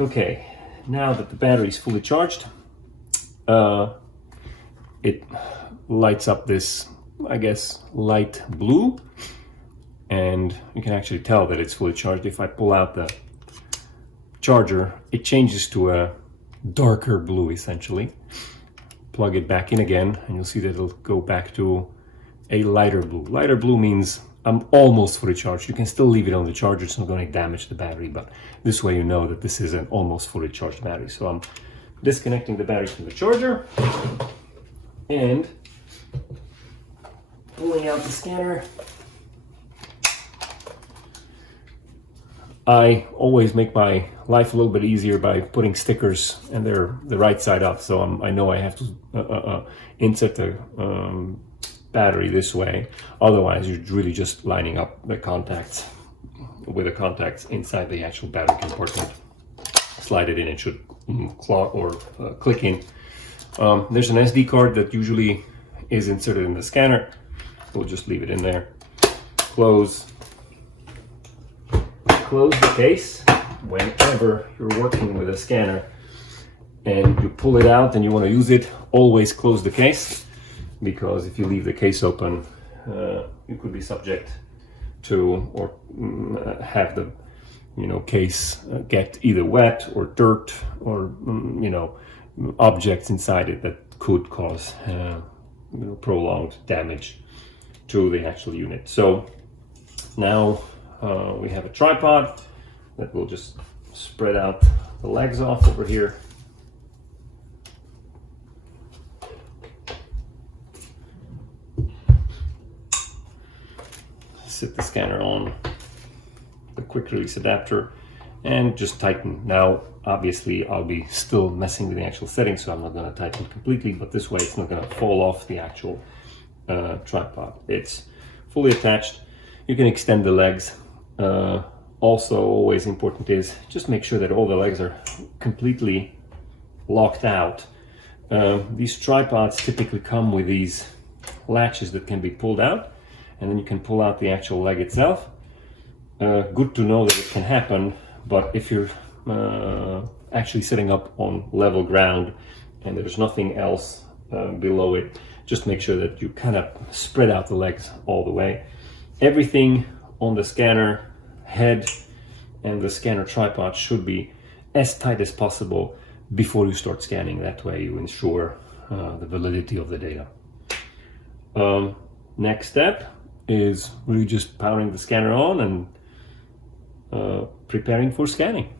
Okay, now that the battery is fully charged, it lights up this, I guess, light blue, and you can actually tell that it's fully charged. If I pull out the charger, it changes to a darker blue essentially. Plug it back in again and you'll see that it'll go back to a lighter blue. Lighter blue means I'm almost fully charged. You can still leave it on the charger, it's not going to damage the battery, but this way you know that this is an almost fully charged battery. So I'm disconnecting the battery from the charger and pulling out the scanner. I always make my life a little bit easier by putting stickers, and they're the right side up, so I know I have to insert the battery this way. Otherwise, you're really just lining up the contacts with the contacts inside the actual battery compartment. Slide it in, it should click in. There's an SD card that usually is inserted in the scanner. We'll just leave it in there. Close the case. Whenever you're working with a scanner and you pull it out and you want to use it, always close the case, because if you leave the case open, you could be subject to or have the case get either wet or dirt or objects inside it that could cause prolonged damage to the actual unit. So now we have a tripod that will just spread out the legs off over here. Sit the scanner on the quick release adapter and just tighten. Now obviously I'll be still messing with the actual settings, so I'm not going to tighten completely, but this way it's not going to fall off the actual tripod. It's fully attached. You can extend the legs. Also always important is just make sure that all the legs are completely locked out. These tripods typically come with these latches that can be pulled out, and then you can pull out the actual leg itself. Good to know that it can happen, but if you're actually sitting up on level ground and there's nothing else below it, just make sure that you kind of spread out the legs all the way. Everything on the scanner head and the scanner tripod should be as tight as possible before you start scanning. That way you ensure the validity of the data. Next step is really just powering the scanner on and preparing for scanning.